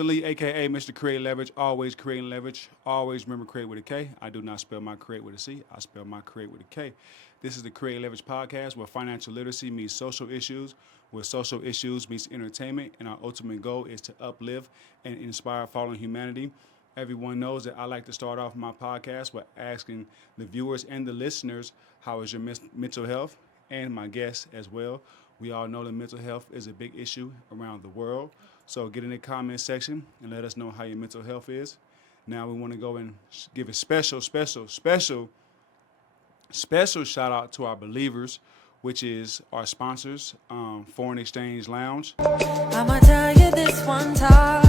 Kevin Lee, a.k.a. Mr. Kreate Leverage, always creating leverage. Always remember create with a K. I do not spell my create with a C. I spell my create with a K. This is the Kreate Leverage podcast where financial literacy meets social issues, where social issues meets entertainment, and our ultimate goal is to uplift and inspire fallen humanity. Everyone knows that I like to start off my podcast with asking the viewers and the listeners, how is your mental health? And my guests as well. We all know that mental health is a big issue around the world. So get in the comment section and let us know how your mental health is. Now we want to go and give a special shout out to our believers, which is our sponsors, Foreign Exchange Lounge. I'ma tell you this one time,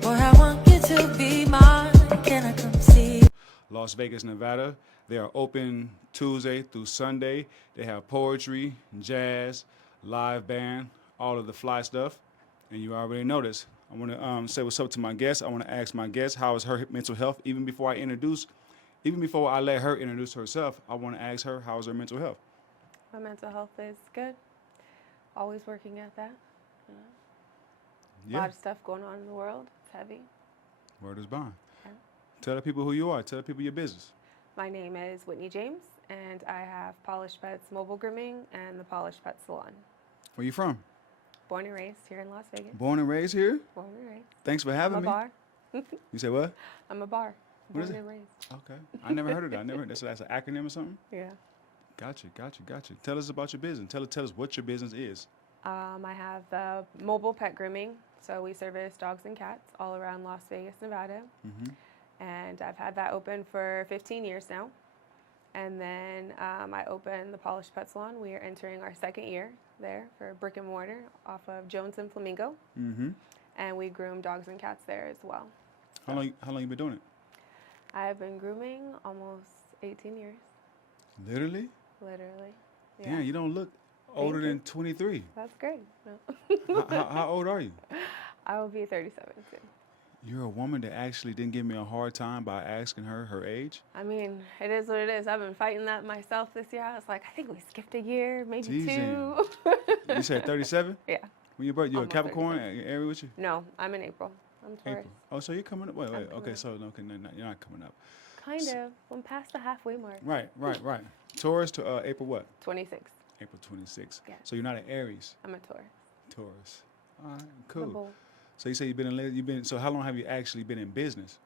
boy, I want you to be mine. Can I come see? Las Vegas, Nevada. They are open Tuesday through Sunday. They have poetry, jazz, live band, all of the fly stuff. And you already know this. I want to say what's up to my guest. I want to ask my guest how is her mental health. Even before I let her introduce herself, I want to ask her how is her mental health. My mental health is good. Always working at that. A lot of stuff going on in the world. It's heavy. Word is bond. Yeah. Tell the people who you are. Tell the people your business. My name is Whitney James, and I have Paw-Lished Pets Mobile Grooming and the Paw-Lished Pets Salon. Where you from? Born and raised here in Las Vegas. Born and raised here? Born and raised. Thanks for having I'm a me. bar. You say what? I'm a bar. What is Born it? and raised. Okay. I never heard of that. That's an acronym or something? Yeah. Gotcha. Tell us about your business. Tell us what your business is. I have the mobile pet grooming. So we service dogs and cats all around Las Vegas, Nevada. Mm-hmm. And I've had that open for 15 years now. And then I opened the Paw-Lished Pet Salon. We are entering our second year there for brick-and-mortar off of Jones and Flamingo. Mm-hmm. And we groom dogs and cats there as well. How long you been doing it? I've been grooming almost 18 years. Literally? Literally. Yeah. Damn, you don't look older than 23. That's great. No. How old are you? I will be 37 soon. You're a woman that actually didn't give me a hard time by asking her age? I mean, it is what it is. I've been fighting that myself this year. I was like, I think we skipped a year, maybe Teasing. 2. You said 37? Yeah. When you birth, you a Almost Capricorn area with you? No, I'm in April. I'm Taurus. April. Oh, so you're coming up? Wait. I'm Okay, coming up. so no, you're not coming up. Kind of. I'm past the halfway mark. Right. Taurus to April what? 26. April 26. Yeah. So you're not an Aries. I'm a Taurus. Taurus. All right, The cool. bull. So you say you've been. So how long have you actually been in business?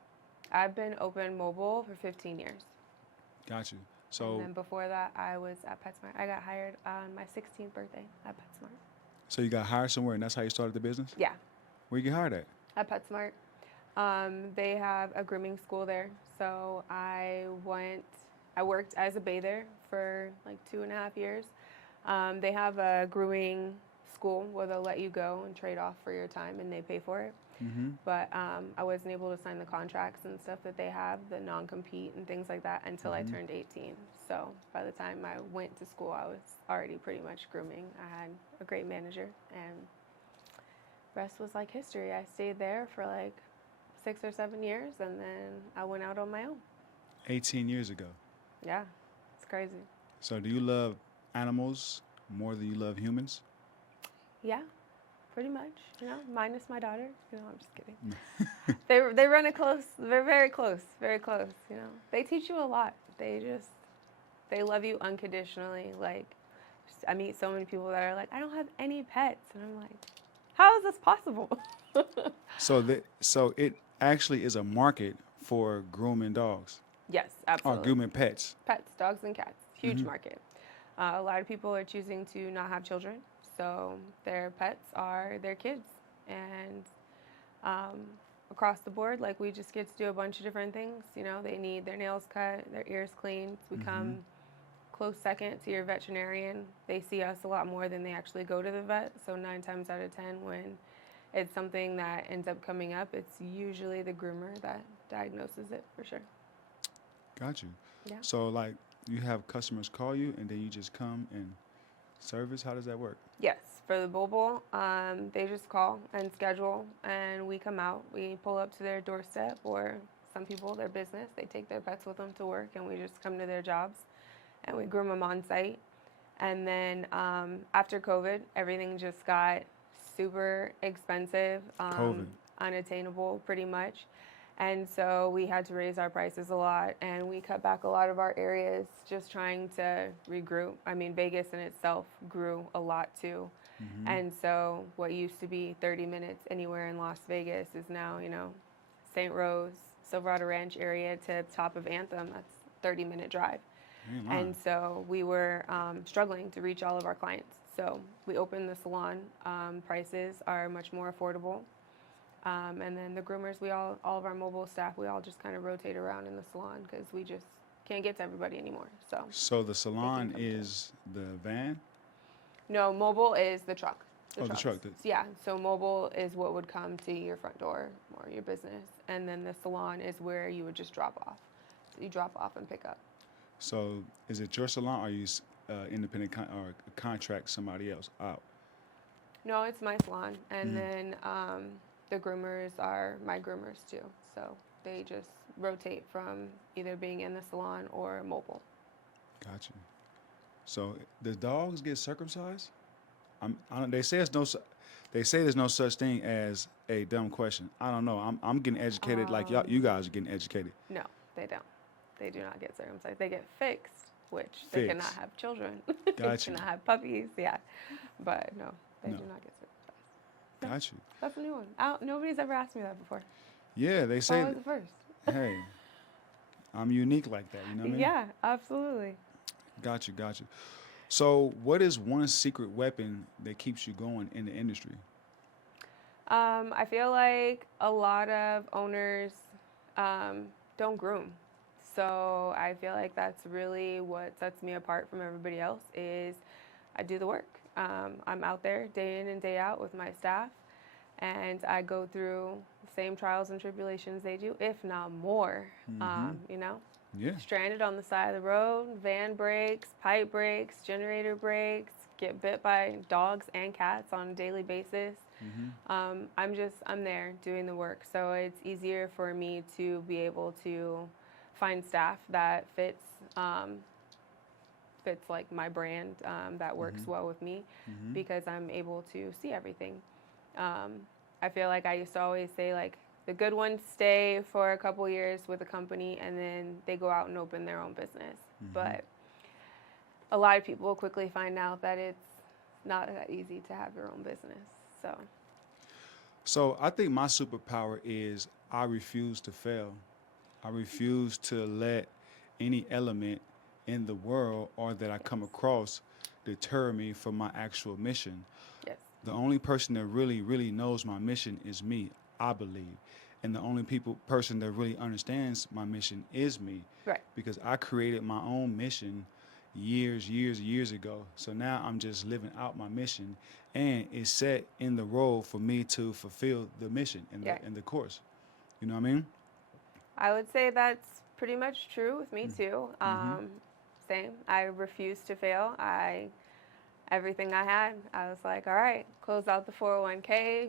I've been open mobile for 15 years. Got you. So And then before that, I was at PetSmart. I got hired on my 16th birthday at PetSmart. so you got hired somewhere, and that's how you started the business? Yeah, Where you get hired at? at PetSmart. They have a grooming school there. So I worked as a bather for like 2.5 years. They have a grooming school where they'll let you go and trade off for your time and they pay for it. Mm-hmm. But I wasn't able to sign the contracts and stuff that they have, the non-compete and things like that, until I turned 18. So by the time I went to school, I was already pretty much grooming. I had a great manager, and rest was like history. I stayed there for like 6 or 7 years, and then I went out on my own. 18 years ago. Yeah, it's crazy. So do you love animals more than you love humans? Yeah, pretty much. You know, minus my daughter. You know, I'm just kidding. They run it close. They're very close. Very close. You know, they teach you a lot. They love you unconditionally. Like, I meet so many people that are like, I don't have any pets, and I'm like, how is this possible? So it actually is a market for grooming dogs Yes, or absolutely. grooming pets. Pets, dogs, and cats. Huge market. A lot of people are choosing to not have children, so their pets are their kids. And across the board, like, we just get to do a bunch of different things. You know, they need their nails cut, their ears cleaned. We come close second to your veterinarian. They see us a lot more than they actually go to the vet. So 9 times out of 10, when it's something that ends up coming up, it's usually the groomer that diagnoses it, for sure. Got you. Yeah. So like you have customers call you and then you just come and service? How does that work? Yes, for the mobile, they just call and schedule, and we come out. We pull up to their doorstep, or some people, their business. They take their pets with them to work, and we just come to their jobs, and we groom them on site. And then after COVID, everything just got super expensive, COVID. unattainable pretty much. And so we had to raise our prices a lot, and we cut back a lot of our areas just trying to regroup. I mean, Vegas in itself grew a lot too. And so what used to be 30 minutes anywhere in Las Vegas is now, St. Rose, Silverado Ranch area to top of Anthem. That's 30-minute drive. And so we were struggling to reach all of our clients. So we opened the salon. Prices are much more affordable. And then the groomers, all of our mobile staff, we all just kind of rotate around in the salon because we just can't get to everybody anymore. So the salon is the van? No, mobile is the truck. The truck. Yeah, so mobile is what would come to your front door or your business. And then the salon is where you would just drop off. So you drop off and pick up. So is it your salon or you independent or contract somebody else out? No, it's my salon. And then the groomers are my groomers too. So they just rotate from either being in the salon or mobile. Gotcha. So the dogs get circumcised? They say there's no such thing as a dumb question. I don't know. I'm getting educated like you guys are getting educated. No, they don't. They do not get circumcised. They get fixed, which they cannot have children. They Gotcha. cannot have puppies. Yeah, but no, they do not get circumcised. Gotcha. That's a new one. Nobody's ever asked me that before. Yeah, they say. I was the first. Hey, I'm unique like that. You know what I mean? Yeah, absolutely. Got you. So, what is one secret weapon that keeps you going in the industry? I feel like a lot of owners don't groom. So I feel like that's really what sets me apart from everybody else is I do the work. I'm out there day in and day out with my staff, and I go through the same trials and tribulations they do, if not more, Yeah. Stranded on the side of the road, van breaks, pipe breaks, generator breaks, get bit by dogs and cats on a daily basis. I'm there doing the work. So it's easier for me to be able to find staff that fits like my brand, that works well with me because I'm able to see everything. I feel like I used to always say like, the good ones stay for a couple years with a company and then they go out and open their own business. But a lot of people quickly find out that it's not that easy to have your own business. So I think my superpower is I refuse to fail. I refuse to let any element in the world or that I come across deter me from my actual mission. Yes. The only person that really, really knows my mission is me, I believe. And the only person that really understands my mission is me. Right. Because I created my own mission years ago. So now I'm just living out my mission, and it's set in the role for me to fulfill the mission in the course. You know what I mean? I would say that's pretty much true with me too. Same. I refuse to fail. Everything I had, I was like, all right, close out the 401k.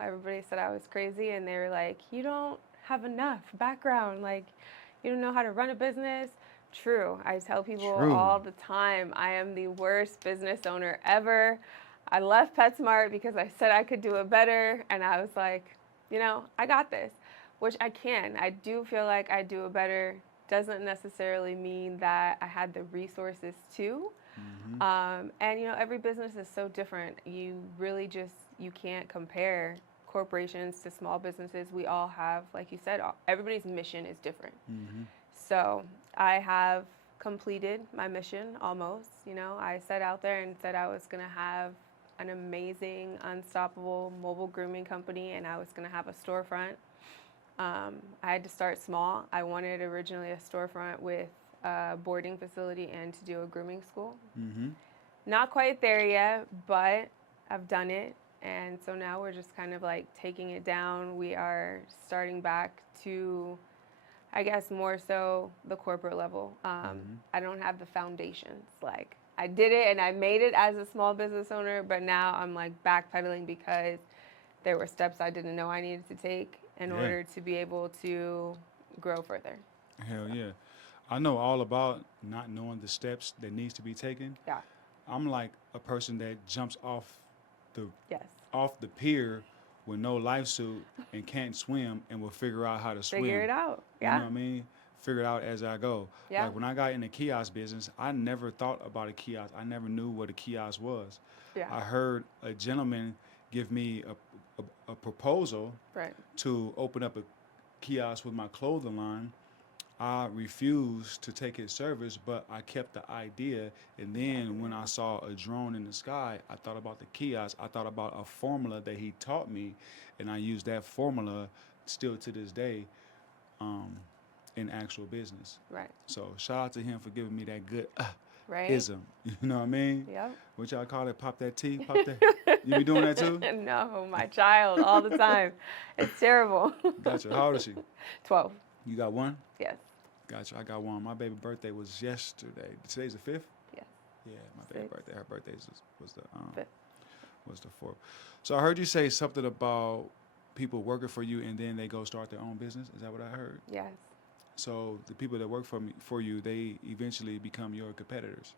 Everybody said I was crazy, and they were like, you don't have enough background. Like, you don't know how to run a business. True. I tell people all the time, I am the worst business owner ever. I left PetSmart because I said I could do it better, and I was like, I got this, which I can. I do feel like I do it better. Doesn't necessarily mean that I had the resources to. And every business is so different. You really you can't compare corporations to small businesses. We all have, like you said, everybody's mission is different. So I have completed my mission almost. I set out there and said I was going to have an amazing, unstoppable mobile grooming company, and I was going to have a storefront. I had to start small. I wanted originally a storefront with a boarding facility and to do a grooming school. Not quite there yet, but I've done it. And so now we're just kind of like taking it down. We are starting back to, I guess, more so the corporate level. I don't have the foundations. Like, I did it and I made it as a small business owner, but now I'm like backpedaling because there were steps I didn't know I needed to take in order to be able to grow further. Hell yeah. I know all about not knowing the steps that needs to be taken. Yeah. I'm like a person that jumps off the off the pier with no life suit and can't swim and will figure out how to swim. Figure it out. You Yeah. know what I mean? Figure it out as I go. Yeah. Like when I got in the kiosk business, I never thought about a kiosk. I never knew what a kiosk was. Yeah. I heard a gentleman give me a proposal Right. to open up a kiosk with my clothing line. I refused to take his service, but I kept the idea. And then when I saw a drone in the sky, I thought about the kiosk. I thought about a formula that he taught me, and I use that formula still to this day in actual business. Right. So shout out to him for giving me that good Right. ism. You know what I mean? Yep. What y'all call it? Pop that tea? Pop that? You be doing that too? No, my child, all the time. It's terrible. Gotcha. How old is she? 12. You got one? Yes. Gotcha. I got one. My baby birthday was yesterday. Today's the 5th? Yes. Yeah, my baby Sixth. birthday. Her birthday was the Fifth. was the 4th. So I heard you say something about people working for you and then they go start their own business. Is that what I heard? Yes. So the people that work for you, they eventually become your competitors.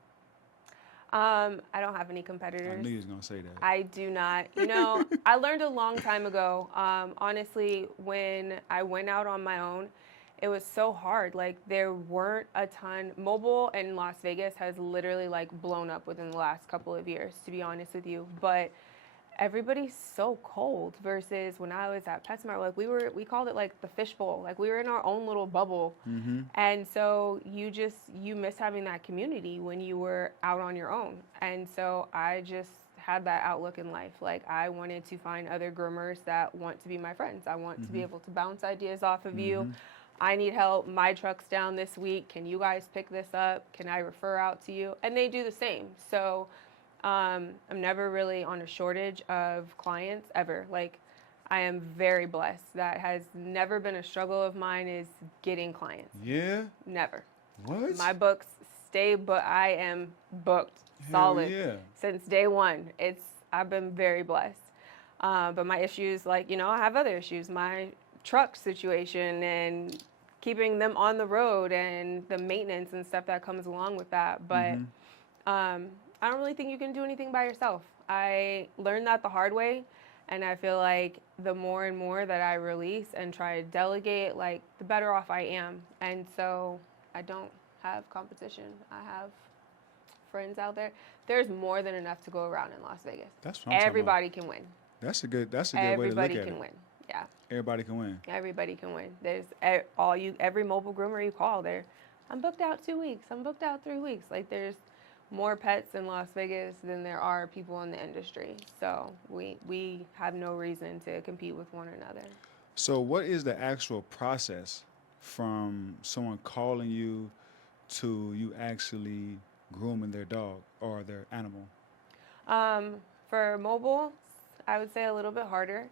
I don't have any I competitors. knew you was gonna say that. I do not. You know, I learned a long time ago. Honestly, when I went out on my own, it was so hard. Like there weren't a ton. Mobile in Las Vegas has literally like blown up within the last couple of years, to be honest with you. But everybody's so cold versus when I was at PetSmart, like we called it like the fishbowl. Like we were in our own little bubble. Mm-hmm. And so you miss having that community when you were out on your own. And so I just had that outlook in life. Like I wanted to find other groomers that want to be my friends. I want to be able to bounce ideas off of you. I need help. My truck's down this week. Can you guys pick this up? Can I refer out to you? And they do the same. So I'm never really on a shortage of clients ever. Like I am very blessed. That has never been a struggle of mine is getting clients. Yeah? Never. What? My books stay, but I am booked solid yeah. since day one. I've been very blessed. But my issues, like, you know, I have other issues. My truck situation and keeping them on the road and the maintenance and stuff that comes along with that. But I don't really think you can do anything by yourself. I learned that the hard way, and I feel like the more and more that I release and try to delegate, like the better off I am. And so I don't have competition. I have friends out there. There's more than enough to go around in Las Vegas. That's what I'm talking Everybody can win. about. That's a good way to look Everybody at can it. win. Yeah. Everybody can win. Everybody can win. There's every mobile groomer you call there. I'm booked out 2 weeks. I'm booked out 3 weeks. Like there's more pets in Las Vegas than there are people in the industry. So we have no reason to compete with one another. So what is the actual process from someone calling you to you actually grooming their dog or their animal? For mobile, I would say a little bit harder.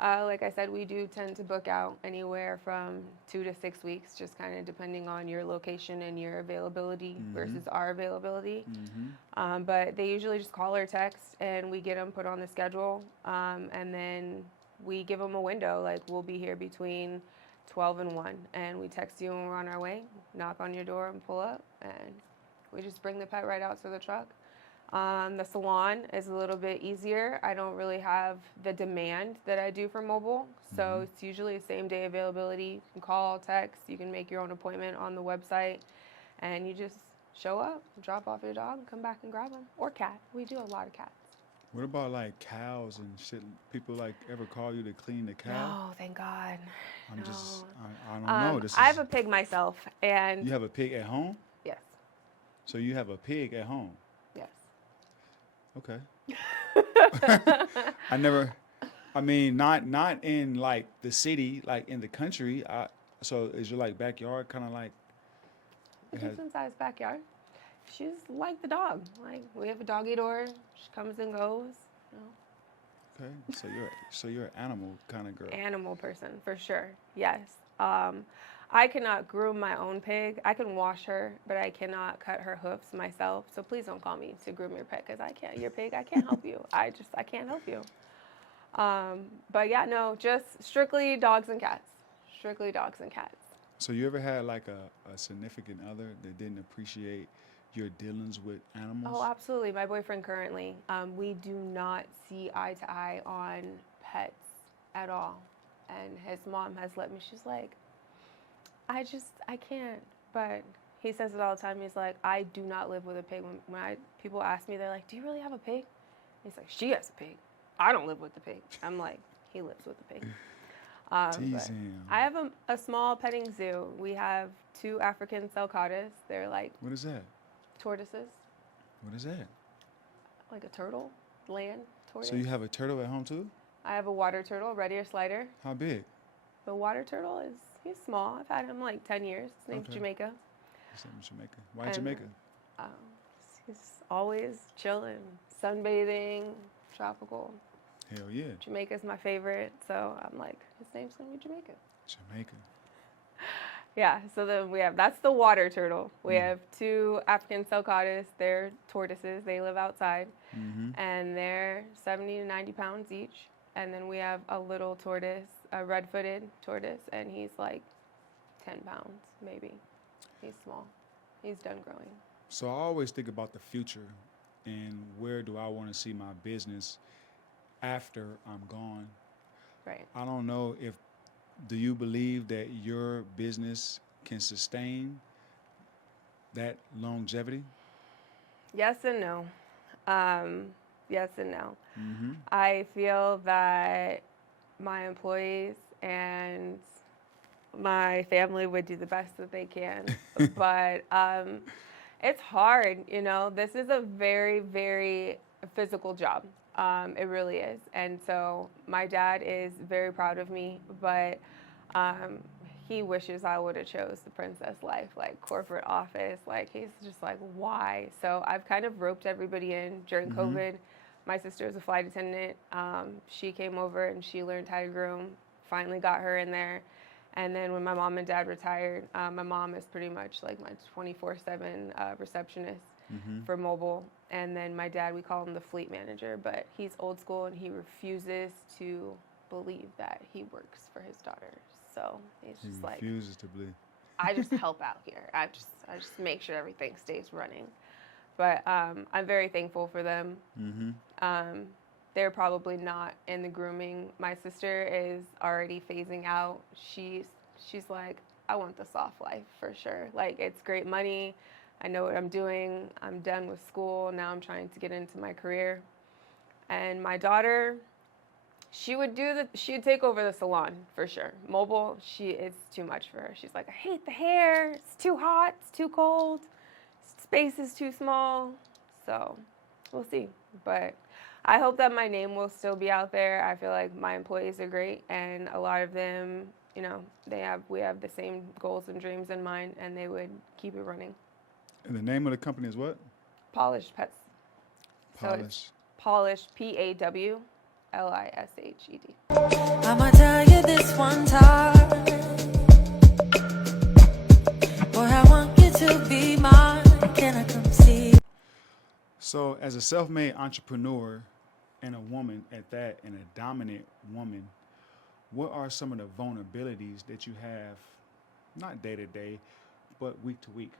Like I said, we do tend to book out anywhere from 2 to 6 weeks, just kind of depending on your location and your availability versus our availability. But they usually just call or text, and we get them put on the schedule, and then we give them a window. Like we'll be here between 12 and 1, and we text you when we're on our way, knock on your door and pull up, and we just bring the pet right out to the truck. The salon is a little bit easier. I don't really have the demand that I do for mobile. So it's usually same day availability. You can call, text, you can make your own appointment on the website, and you just show up, drop off your dog, come back and grab them. Or cat. We do a lot of cats. What about like cows and shit? People like ever call you to clean the cow? No, thank God. I don't know. I have a pig myself, and You have a pig at home? yes, So you have a pig at home? yes. Okay. Not in like the city, like in the country. So is your like backyard kind of like? A decent sized backyard. She's like the dog. Like we have a doggy door. She comes and goes. You know. Okay. So you're an animal kind of girl. Animal person for sure. Yes. I cannot groom my own pig. I can wash her, but I cannot cut her hoofs myself. So please don't call me to groom your pet because I can't. Your pig, I can't help you. I can't help you. But yeah, no, just strictly dogs and cats. Strictly dogs and cats. So you ever had like a significant other that didn't appreciate your dealings with animals? Oh, absolutely. My boyfriend currently, we do not see eye to eye on pets at all. And his mom has let me, she's like, I can't. But he says it all the time. He's like, I do not live with a pig. When people ask me, they're like, do you really have a pig? He's like, she has a pig. I don't live with the pig. I'm like, he lives with the pig. Tease But him. I have a small petting zoo. We have 2 African sulcatas. They're like What is that? tortoises, What is that? like a turtle, land tortoise. So you have a turtle at home too? I have a water turtle, red ear slider. How big? The water turtle he's small. I've had him like 10 years. His name's Okay. Jamaica. What's up in Jamaica? Why And, Jamaica? He's always chilling, sunbathing, tropical. Hell yeah. Jamaica's my favorite, so I'm like, his name's gonna be Jamaica. Jamaica. Yeah, so then that's the water turtle. We have 2 African sulcatas. They're tortoises. They live outside, and they're 70 to 90 pounds each. And then we have a little tortoise, a red-footed tortoise, and he's like 10 pounds, maybe. He's small. He's done growing. So I always think about the future and where do I want to see my business after I'm gone. Right. I don't know do you believe that your business can sustain that longevity? Yes and no. Yes and no. Mm-hmm. I feel that my employees and my family would do the best that they can, but it's hard. You know, this is a very, very physical job. It really is. And so my dad is very proud of me, but he wishes I would have chose the princess life, like corporate office. Like, he's just like, why? So I've kind of roped everybody in during COVID. My sister is a flight attendant. She came over and she learned how to groom, finally got her in there. And then when my mom and dad retired, my mom is pretty much like my 24/7 receptionist for mobile. And then my dad, we call him the fleet manager, but he's old school and he refuses to believe that he works for his daughter. So he's just like, refuses to believe. I just help out here. I just make sure everything stays running. But I'm very thankful for them. They're probably not in the grooming. My sister is already phasing out. She's like, I want the soft life for sure. Like, it's great money. I know what I'm doing. I'm done with school. Now I'm trying to get into my career. And my daughter, she'd take over the salon for sure. Mobile, it's too much for her. She's like, I hate the hair. It's too hot. It's too cold. Space is too small. So we'll see. But I hope that my name will still be out there. I feel like my employees are great, and a lot of them, you know, we have the same goals and dreams in mind, and they would keep it running. And the name of the company is what? Paw-Lished Pets. Paw-Lished. So Paw-Lished, Pawlished. I'ma tell you this one time. Boy, I want you to be mine. Can I come see? So as a self-made entrepreneur and a woman at that, and a dominant woman, what are some of the vulnerabilities that you have, not day to day, but week to week?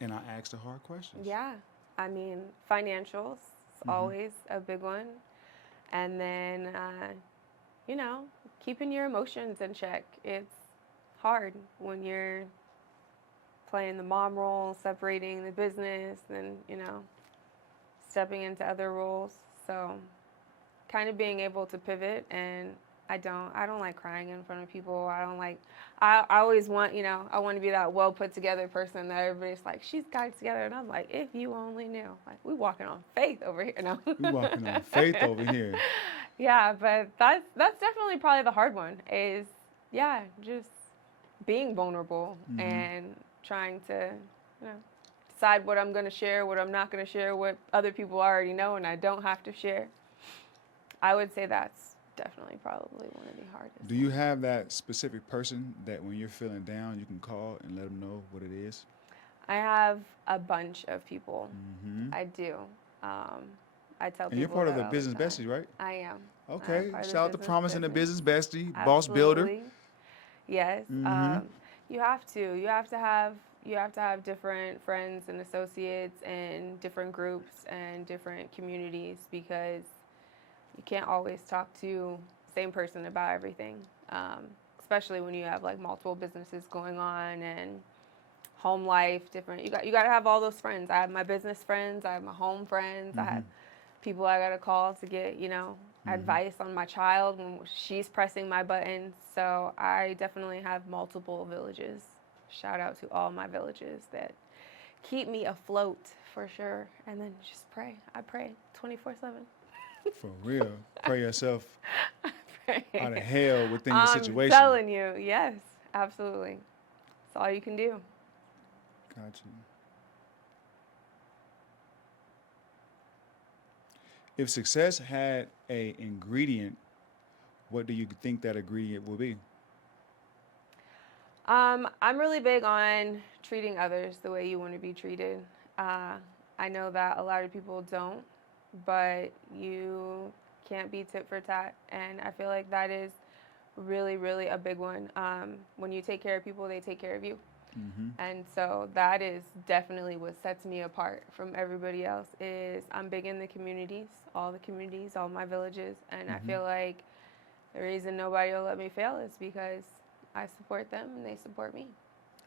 And I asked the hard questions. Yeah. I mean, financials is always a big one. And then, you know, keeping your emotions in check. It's hard when you're playing the mom role, separating the business, and, you know, stepping into other roles. So kind of being able to pivot. And I don't like crying in front of people. I always want, you know, I want to be that well put together person that everybody's like, she's got it together. And I'm like, if you only knew. Like, we walking on faith over here. No. We walking on faith over here. Yeah, but that's definitely probably the hard one is, yeah, just being vulnerable and trying to, you know, decide what I'm going to share, what I'm not going to share, what other people already know and I don't have to share. I would say that's definitely probably one of the hardest. Do you have that specific person that when you're feeling down, you can call and let them know what it is? I have a bunch of people. I do. I tell people. And you're part of that the all Business time. Bestie, right? I am. Okay. part of Shout out to Business Promise and the Business. Business Bestie, Boss Builder. Absolutely. Yes. You have to. You have to have different friends and associates and different groups and different communities because you can't always talk to the same person about everything. Especially when you have like multiple businesses going on and home life different. You got to have all those friends. I have my business friends. I have my home friends. I have people I got to call to get advice on my child when she's pressing my buttons. So I definitely have multiple villages. Shout out to all my villages that keep me afloat for sure. And then just pray. I pray 24/7. For real. Pray yourself Pray. out of hell within your situation. I'm telling you, yes, absolutely. That's all you can do. Got you. If success had a ingredient, what do you think that ingredient will be? I'm really big on treating others the way you want to be treated. I know that a lot of people don't, but you can't be tit for tat, and I feel like that is really, really a big one. When you take care of people, they take care of you. And so that is definitely what sets me apart from everybody else is I'm big in the communities, all my villages. And I feel like the reason nobody will let me fail is because I support them and they support me.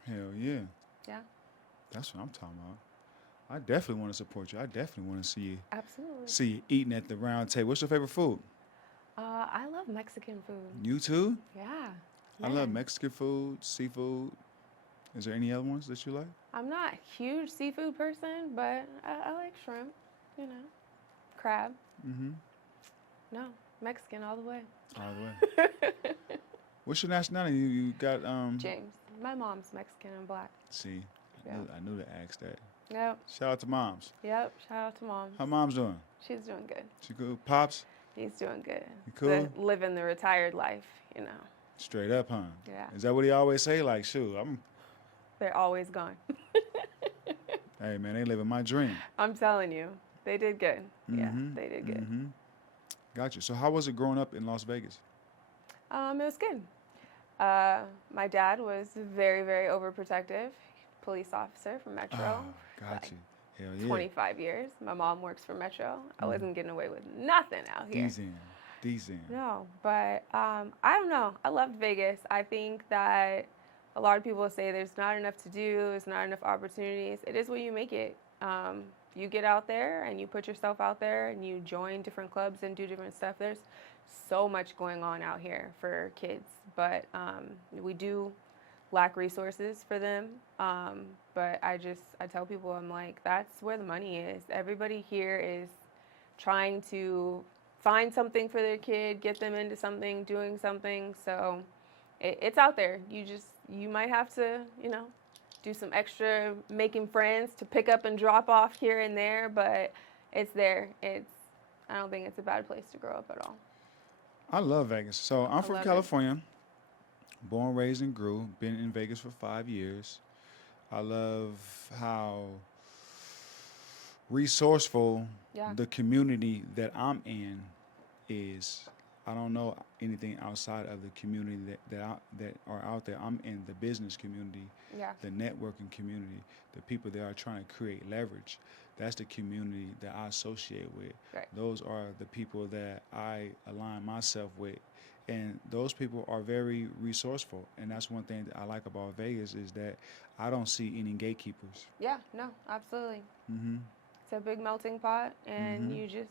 Hell yeah. Yeah. That's what I'm talking about. I definitely want to support you. I definitely want to see you. Absolutely. See you eating at the round table. What's your favorite food? I love Mexican food. You too? Yeah. I love Man. Mexican food, seafood. Is there any other ones that you like? I'm not a huge seafood person, but I like shrimp, crab. No, Mexican all the way. All the way. What's your nationality? You got James. My mom's Mexican and black. See, Yeah. I knew to ask that. Yep. Shout out to moms. Yep. Shout out to mom. How mom's doing? She's doing good. She cool? Pops? He's doing good. You cool? Living the retired life, Straight up, huh? Yeah. Is that what he always say? Like, shoot, They're always gone. hey man, they living my dream. I'm telling you, they did good. Yeah, they did good. Got you. So how was it growing up in Las Vegas? It was good. My dad was very, very overprotective. Police officer for Metro. Oh, got like you. Hell yeah. 25 years. My mom works for Metro. I wasn't getting away with nothing out here. Decent. No, but I don't know. I loved Vegas. I think that a lot of people say there's not enough to do, there's not enough opportunities. It is what you make it. You get out there and you put yourself out there and you join different clubs and do different stuff. There's so much going on out here for kids, but we do lack resources for them. But I tell people, I'm like, that's where the money is. Everybody here is trying to find something for their kid, get them into something, doing something. So it's out there. You might have to, do some extra making friends to pick up and drop off here and there, but it's there. I don't think it's a bad place to grow up at all. I love Vegas. So I'm from love California, born, raised, and grew. Been in Vegas for 5 years. I love how resourceful the community that I'm in is. I don't know anything outside of the community that are out there. I'm in the business community, the networking community, the people that are trying to create leverage. That's the community that I associate with. Right. Those are the people that I align myself with. And those people are very resourceful. And that's one thing that I like about Vegas is that I don't see any gatekeepers. Yeah, no, absolutely. It's a big melting pot, and you just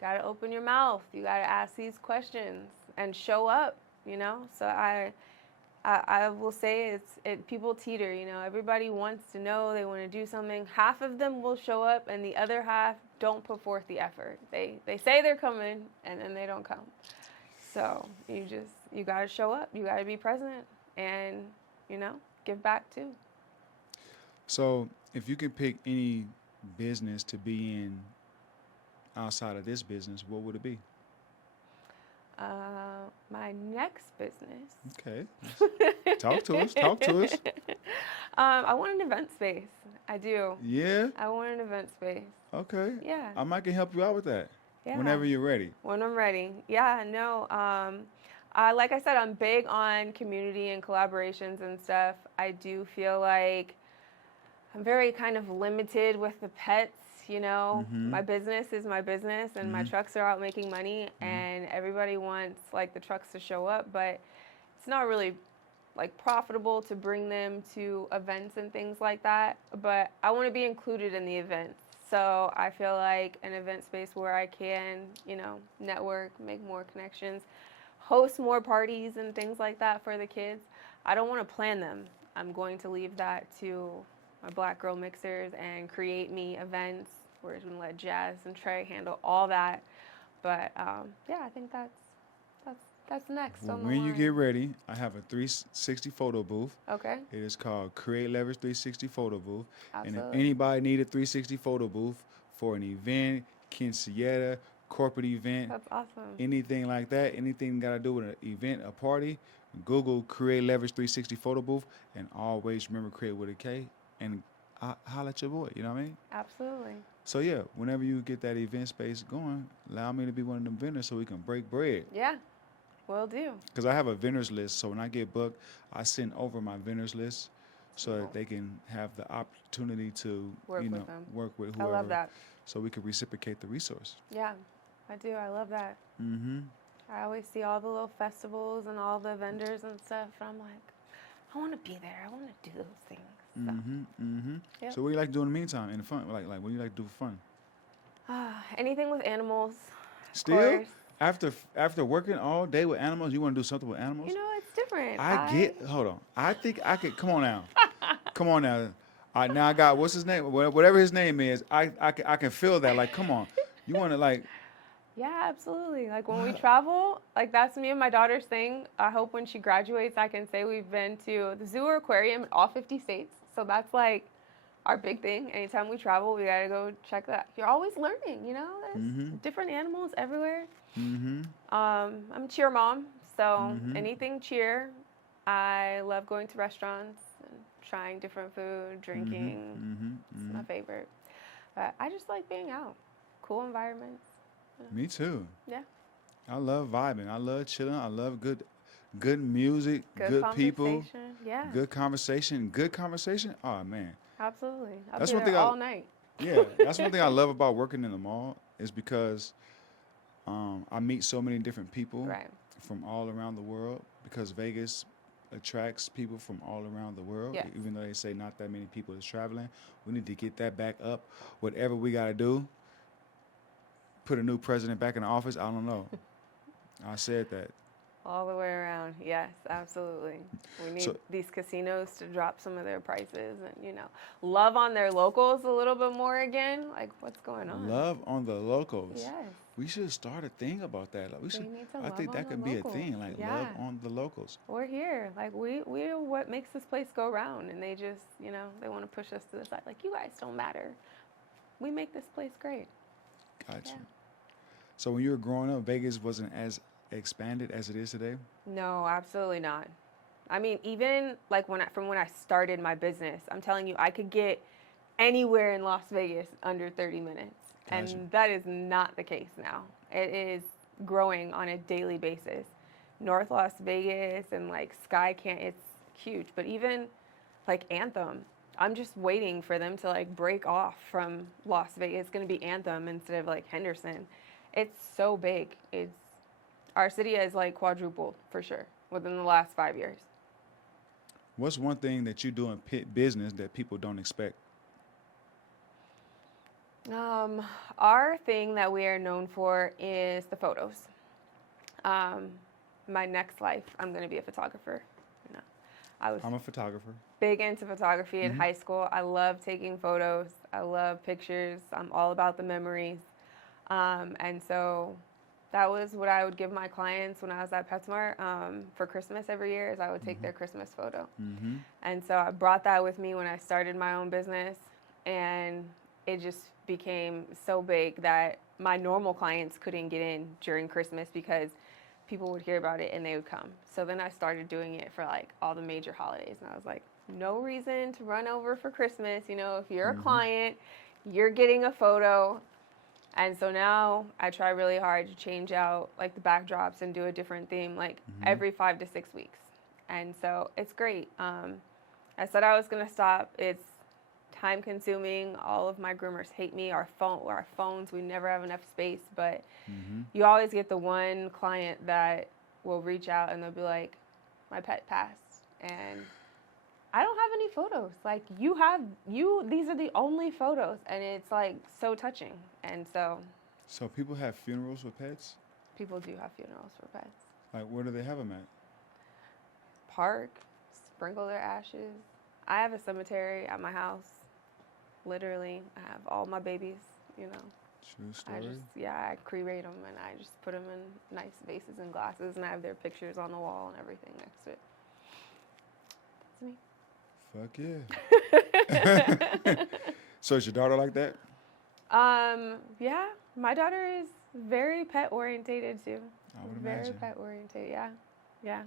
got to open your mouth. You got to ask these questions and show up, So I will say people teeter, Everybody wants to know, they want to do something. Half of them will show up, and the other half don't put forth the effort. They say they're coming, and then they don't come. So you got to show up. You got to be present and, give back too. So if you could pick any business to be in outside of this business, what would it be? My next business. Okay. Talk to us. I want an event space. I do. Yeah? I want an event space. Okay. Yeah. I might can help you out with that. Yeah. Whenever you're ready. When I'm ready. Yeah, no. Like I said, I'm big on community and collaborations and stuff. I do feel like I'm very kind of limited with the pets, you know. My business is my business, and my trucks are out making money, and everybody wants like the trucks to show up, but it's not really like profitable to bring them to events and things like that. But I want to be included in the events. So I feel like an event space where I can, you know, network, make more connections, host more parties and things like that for the kids. I don't want to plan them. I'm going to leave that to my Black Girl Mixers and Create Me events. We're going to let Jazz and Trey handle all that. But yeah, I think that's next on the When you line. get ready, I have a 360 photo booth. Okay. It is called Kreate Leverage 360 photo booth. And Absolutely. if anybody need a 360 photo booth for an event, quinceañera, corporate event, That's awesome. anything like that, anything got to do with an event, a party, Google Kreate Leverage 360 photo booth, and always remember Kreate with a K, and holla at your boy, you know what I mean? Absolutely. So yeah, whenever you get that event space going, allow me to be one of them vendors so we can break bread. Yeah, will do. Because I have a vendors list, so when I get booked, I send over my vendors list so Cool. that they can have the opportunity to, Work you know, with them. work with I whoever. love that. So we can reciprocate the resource. Yeah, I do. I love that. Mm-hmm. I always see all the little festivals and all the vendors and stuff, and I'm like, I want to be there. I want to do those things. So. Mm-hmm. Mm-hmm. Yep. So what do you like to do in the meantime, in the fun? Like what do you like to do for fun? Anything with animals. of Still? course. After working all day with animals, you want to do something with animals? You know, it's different. Hold on. I think I could, come on now. Come on now. Now I got, what's his name? Whatever his name is, I can feel that. Like, come on. You want to like, Yeah, absolutely. Like when we travel, like that's me and my daughter's thing. I hope when she graduates, I can say we've been to the zoo or aquarium in all 50 states. So that's like our big thing. Anytime we travel, we gotta go check that. You're always learning, you know. There's different animals everywhere. mm-hmm. I'm a cheer mom, so anything cheer. I love going to restaurants and trying different food, drinking. It's my favorite. But I just like being out, cool environments. Me too. Yeah. I love vibing. I love chilling. I love good music, good people, conversation. Yeah. good conversation. Good conversation. Oh man. Absolutely. I'll That's be one there thing all night. Yeah, that's one thing I love about working in the mall is because I meet so many different people Right. from all around the world, because Vegas attracts people from all around the world. Yes. Even though they say not that many people is traveling, we need to get that back up. Whatever we got to do, put a new president back in the office, I don't know. I said that. All the way around. Yes, absolutely. We need So- these casinos to drop some of their prices and, you know, love on their locals a little bit more again. Like, what's going on? Love on the locals. Yes. We should start a thing about that. Like, we should. need to I love think on that the could be locals. a thing. Like, Yeah. love on the locals. We're here. Like, we're what makes this place go round. And they just, you know, they want to push us to the side. Like, you guys don't matter. We make this place great. Gotcha. Yeah. So when you were growing up, Vegas wasn't as expanded as it is today? No, absolutely not. I mean, even like from when I started my business, I'm telling you, I could get anywhere in Las Vegas under 30 minutes. Gotcha. And that is not the case now. It is growing on a daily basis. North Las Vegas and like it's huge. But even like Anthem, I'm just waiting for them to like break off from Las Vegas. It's going to be Anthem instead of like Henderson. It's so big. Our city has like quadrupled for sure within the last 5 years. What's one thing that you do in business that people don't expect? Our thing that we are known for is the photos. My next life, I'm going to be a photographer. You know, I'm a photographer. big into photography in high school. I love taking photos. I love pictures. I'm all about the memories. And so that was what I would give my clients when I was at PetSmart for Christmas every year, is I would take their Christmas photo. Mm-hmm. And so I brought that with me when I started my own business, and it just became so big that my normal clients couldn't get in during Christmas because people would hear about it and they would come. So then I started doing it for like all the major holidays, and I was like, no reason to run over for Christmas. You know, if you're a client, you're getting a photo. And so now I try really hard to change out like the backdrops and do a different theme like every 5 to 6 weeks. And so it's great. I said I was going to stop. It's time consuming. All of my groomers hate me. Our phones, we never have enough space, but you always get the one client that will reach out and they'll be like, my pet passed. And I don't have any photos. Like these are the only photos. And it's like so touching. And so. So people have funerals with pets? People do have funerals for pets. Like, where do they have them at? Park, sprinkle their ashes. I have a cemetery at my house. Literally, I have all my babies, you know. True story. I cremate them and I just put them in nice vases and glasses and I have their pictures on the wall and everything next to it. That's me. Fuck yeah. So is your daughter like that? Yeah, my daughter is very pet orientated too. I would very imagine. pet orientated, yeah. Yeah.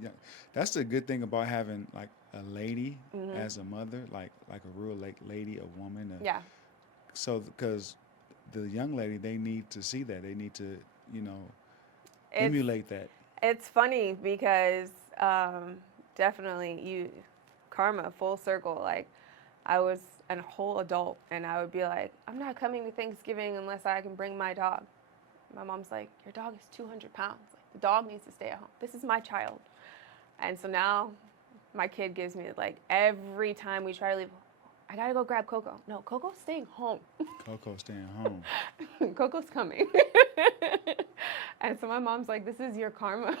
Yeah, that's the good thing about having like a lady as a mother, like a real lady, a woman. Yeah. So because the young lady, they need to see that. They need to, emulate that. It's funny because definitely karma, full circle. Like I was a whole adult and I would be like, I'm not coming to Thanksgiving unless I can bring my dog. My mom's like, your dog is 200 pounds. Like, the dog needs to stay at home. This is my child. And so now my kid gives me, like, every time we try to leave, I got to go grab Coco. No, Coco's staying home. Coco's staying home. Coco's coming. And so my mom's like, this is your karma.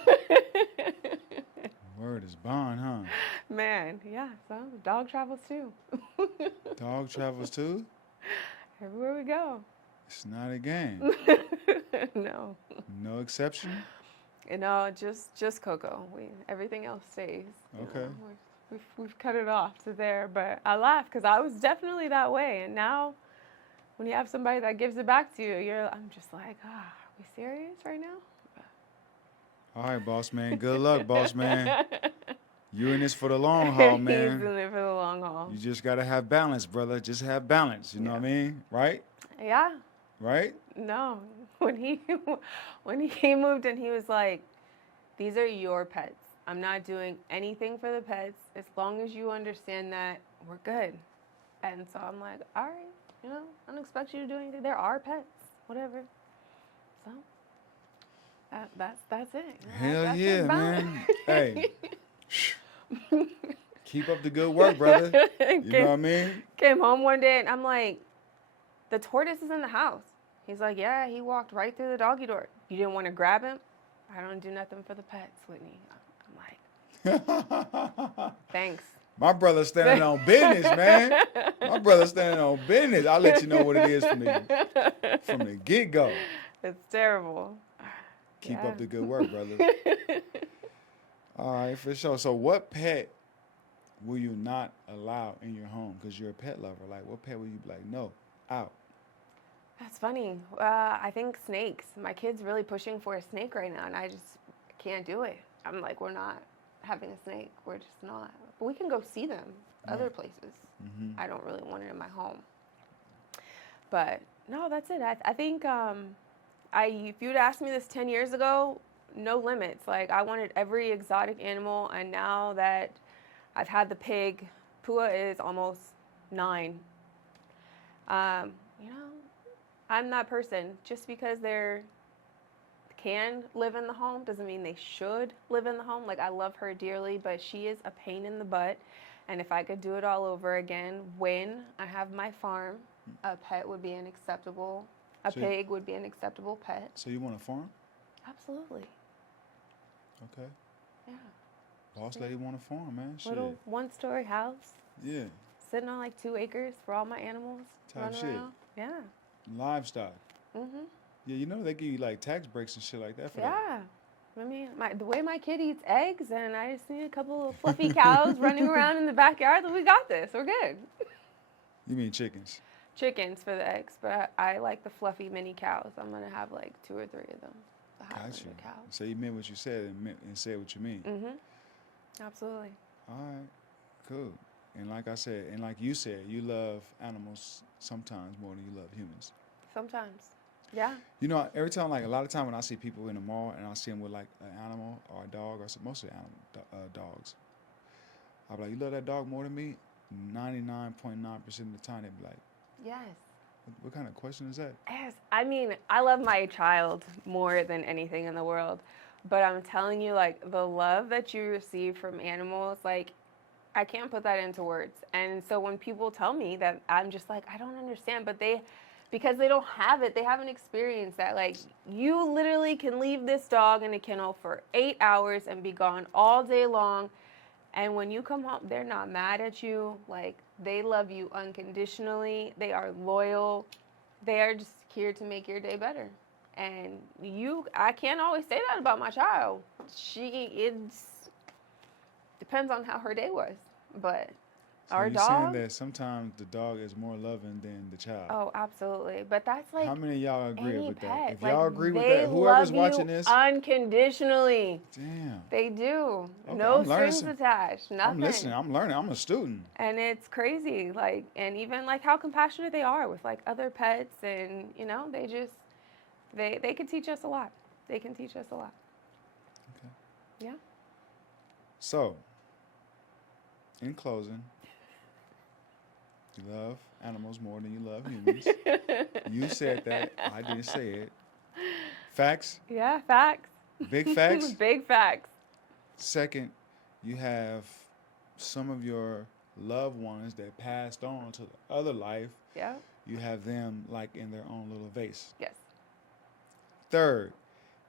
Word is bond, huh? Man, yeah. So dog travels too. Dog travels too? Everywhere we go. It's not a game. No. No exception? No, just Coco. Everything else stays. Okay. We've cut it off to there, but I laugh because I was definitely that way, and now when you have somebody that gives it back to you, I'm just like, are we serious right now? All right, boss man. Good luck, boss man. You in this for the long haul, man. He's in it for the long haul. You just gotta have balance, brother. Just have balance. You know what I mean? Right? Yeah. Right? No. When he moved and he was like, these are your pets. I'm not doing anything for the pets. As long as you understand that, we're good. And so I'm like, all right, I don't expect you to do anything. There are pets, whatever. So that's it. Hell that's yeah, balance. man. Hey. Keep up the good work, brother. You know what I mean? Came home one day and I'm like, the tortoise is in the house. He's like, yeah, he walked right through the doggy door. You didn't want to grab him? I don't do nothing for the pets, Whitney. I'm like, thanks. My brother's standing on business, man. My brother's standing on business. I'll let you know what it is from the get-go. It's terrible. Keep up the good work, brother. All right, for sure. So what pet will you not allow in your home? Because you're a pet lover. Like, what pet will you be like, no, out? That's funny. I think snakes. My kid's really pushing for a snake right now, and I just can't do it. I'm like, we're not having a snake. We're just not. But we can go see them other places. I don't really want it in my home. But no, that's it. I think if you'd asked me this 10 years ago, no limits. Like, I wanted every exotic animal, and now that I've had the pig, Pua is almost 9. I'm that person. Just because they can live in the home doesn't mean they should live in the home. Like, I love her dearly, but she is a pain in the butt. And if I could do it all over again, when I have my farm, a pig would be an acceptable pet. So you want a farm? Absolutely. Okay. Yeah. Boss lady want a farm, man. Shit. Little one-story house. Yeah. Sitting on like 2 acres for all my animals. Type shit. Around. Yeah. Livestock. Mhm. Yeah, they give you like tax breaks and shit like that for that. Yeah. I mean, the way my kid eats eggs, and I just need a couple of fluffy cows running around in the backyard. We got this. We're good. You mean chickens? Chickens for the eggs, but I like the fluffy mini cows. I'm gonna have like 2 or 3 of them. Got you. So you meant what you said and said what you mean. Mhm. Absolutely. All right. Cool. And like I said, and like you said, you love animals sometimes more than you love humans. Sometimes. Yeah. You know, every time, like a lot of time when I see people in the mall and I see them with like an animal or a dog, or mostly dogs, I'll be like, you love that dog more than me? 99.9% of the time, they'd be like, Yes. what kind of question is that? Yes. I mean, I love my child more than anything in the world. But I'm telling you, like, the love that you receive from animals, like, I can't put that into words. And so when people tell me that, I'm just like, I don't understand. But because they don't have it, they haven't experienced that. Like, you literally can leave this dog in a kennel for 8 hours and be gone all day long. And when you come home, they're not mad at you. Like, they love you unconditionally. They are loyal. They are just here to make your day better. And I can't always say that about my child. It depends on how her day was. But So our you're dog. saying that sometimes the dog is more loving than the child. Oh, absolutely. But that's like How many of y'all agree any with pet. that? If Like, y'all agree with they that, whoever's love watching you this, unconditionally. damn. They do. Okay, No I'm learning strings attached. Nothing. I'm listening. I'm learning. I'm a student. And it's crazy. Like, and even like how compassionate they are with like other pets, and they just they can teach us a lot. They can teach us a lot. Okay. Yeah. So, in closing, you love animals more than you love humans. You said that. I didn't say it. Facts? Yeah, facts. Big facts? Big facts. Second, you have some of your loved ones that passed on to the other life. Yeah. You have them like in their own little vase. Yes. Third,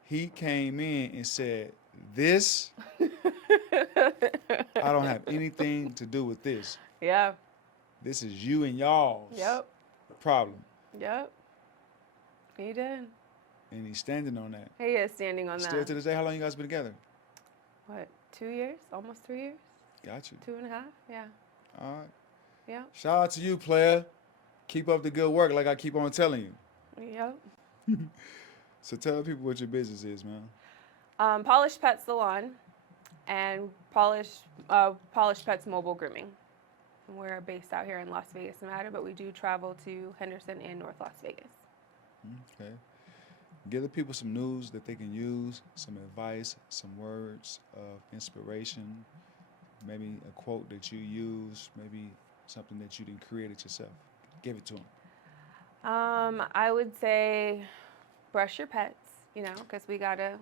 he came in and said, this, I don't have anything to do with this. Yeah. This is you and y'all's problem. Yep. He did. And he's standing on that. He is standing on Still that. to this day, how long you guys been together? What, 2 years? Almost 3 years? Got you. 2.5? Yeah. All right. Yeah. Shout out to you, player. Keep up the good work like I keep on telling you. Yep. So tell people what your business is, man. Paw-Lished Pets Salon and Paw-Lished Pets Mobile Grooming. We're based out here in Las Vegas, Nevada, but we do travel to Henderson and North Las Vegas. Okay. Give the people some news that they can use, some advice, some words of inspiration, maybe a quote that you use, maybe something that you didn't create it yourself. Give it to them. I would say brush your pets, because we gotta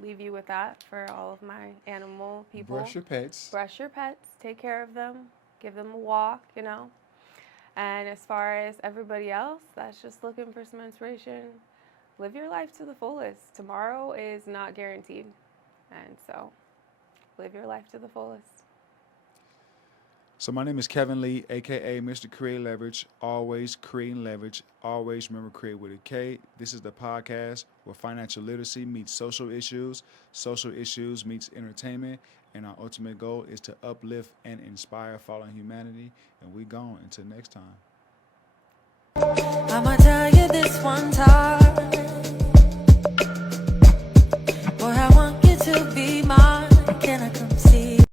leave you with that for all of my animal people. Brush your pets. Brush your pets. Take care of them. Give them a walk, And as far as everybody else that's just looking for some inspiration, live your life to the fullest. Tomorrow is not guaranteed. And so live your life to the fullest. So my name is Kevin Lee, a.k.a. Mr. Kreate Leverage, always creating leverage, always remember create with a K. This is the podcast where financial literacy meets social issues meets entertainment, and our ultimate goal is to uplift and inspire fallen humanity. And we gone until next time.